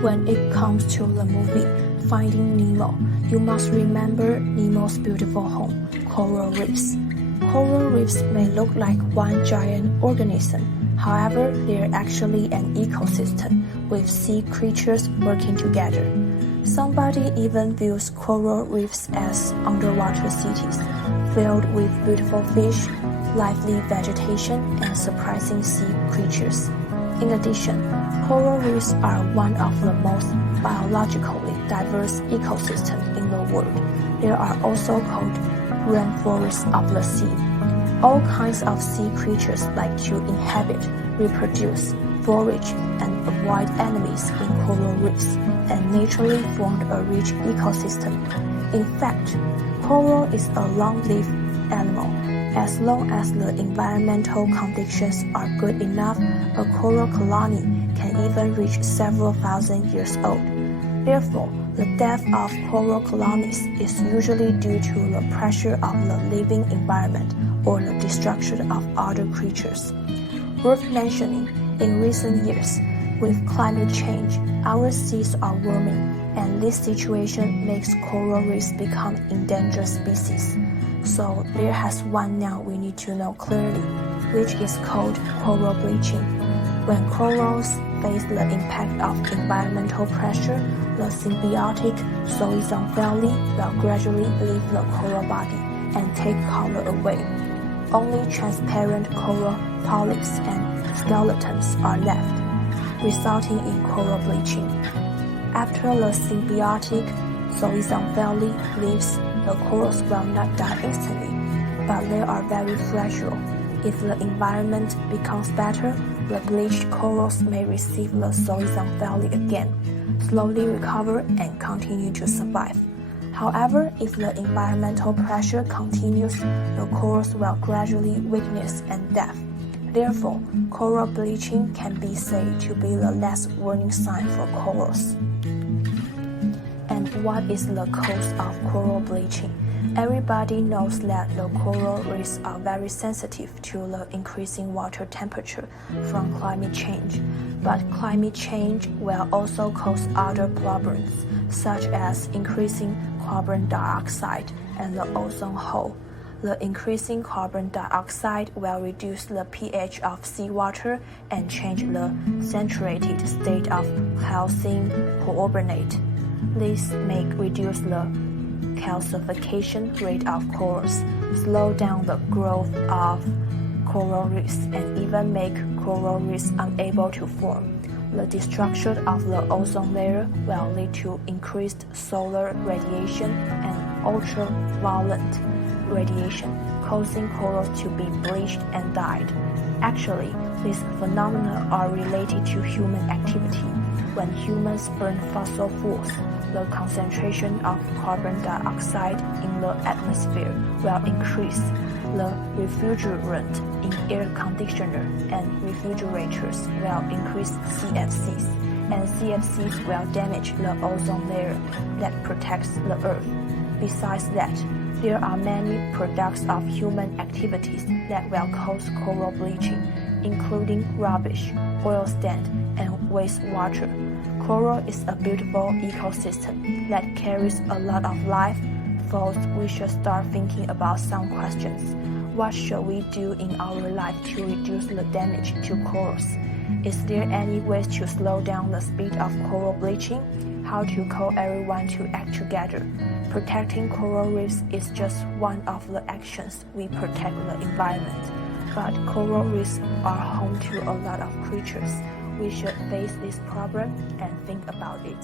When it comes to the movie Finding Nemo, you must remember Nemo's beautiful home, coral reefs. Coral reefs may look like one giant organism. However, they're actually an ecosystem with sea creatures working together. Somebody even views coral reefs as underwater cities, filled with beautiful fish, lively vegetation, and surprising sea creatures. In addition, coral reefs are one of the most biologically diverse ecosystems in the world. They are also called rainforests of the sea. All kinds of sea creatures like to inhabit, reproduce, forage, and avoid enemies in coral reefs, and naturally formed a rich ecosystem. In fact, coral is a long-lived animal. As long as the environmental conditions are good enough, a coral colony can even reach several thousand years old. Therefore, the death of coral colonies is usually due to the pressure of the living environment or the destruction of other creatures. Worth mentioning, in recent years, with climate change, our seas are warming, and this situation makes coral reefs become endangered species. So there has one now we need to know clearly, which is called coral bleaching. When corals face the impact of environmental pressure, the symbiotic zooxanthellae family will gradually leave the coral body and take color away. Only transparent coral polyps and skeletons are left, resulting in coral bleaching. After the symbiotic zooxanthellae family leaves, the corals will not die instantly, but they are very fragile. If the environment becomes better, the bleached corals may receive the zooxanthellae family again, slowly recover and continue to survive. However, if the environmental pressure continues, the corals will gradually weakness and death. Therefore, coral bleaching can be said to be the last warning sign for corals. And what is the cause of coral bleaching? Everybody knows that the coral reefs are very sensitive to the increasing water temperature from climate change. But climate change will also cause other problems, such as increasing carbon dioxide and the ozone hole. The increasing carbon dioxide will reduce the pH of seawater and change the saturated state of calcium carbonate. This may reduce the calcification rate of corals, slow down the growth of coral reefs, and even make coral reefs unable to form. The destruction of the ozone layer will lead to increased solar radiation and ultraviolet radiation, causing corals to be bleached and died. Actually, these phenomena are related to human activity. When humans burn fossil fuels, the concentration of carbon dioxide in the atmosphere will increase. The refrigerant in air conditioner and refrigerators will increase CFCs, and CFCs will damage the ozone layer that protects the Earth. Besides that, there are many products of human activities that will cause coral bleaching, including rubbish, oil sand, and wastewater. Coral is a beautiful ecosystem that carries a lot of life. Thus, we should start thinking about some questions. What should we do in our life to reduce the damage to corals? Is there any ways to slow down the speed of coral bleaching? How to call everyone to act together? Protecting coral reefs is just one of the actions we protect the environment. But coral reefs are home to a lot of creatures. We should face this problem and think about it.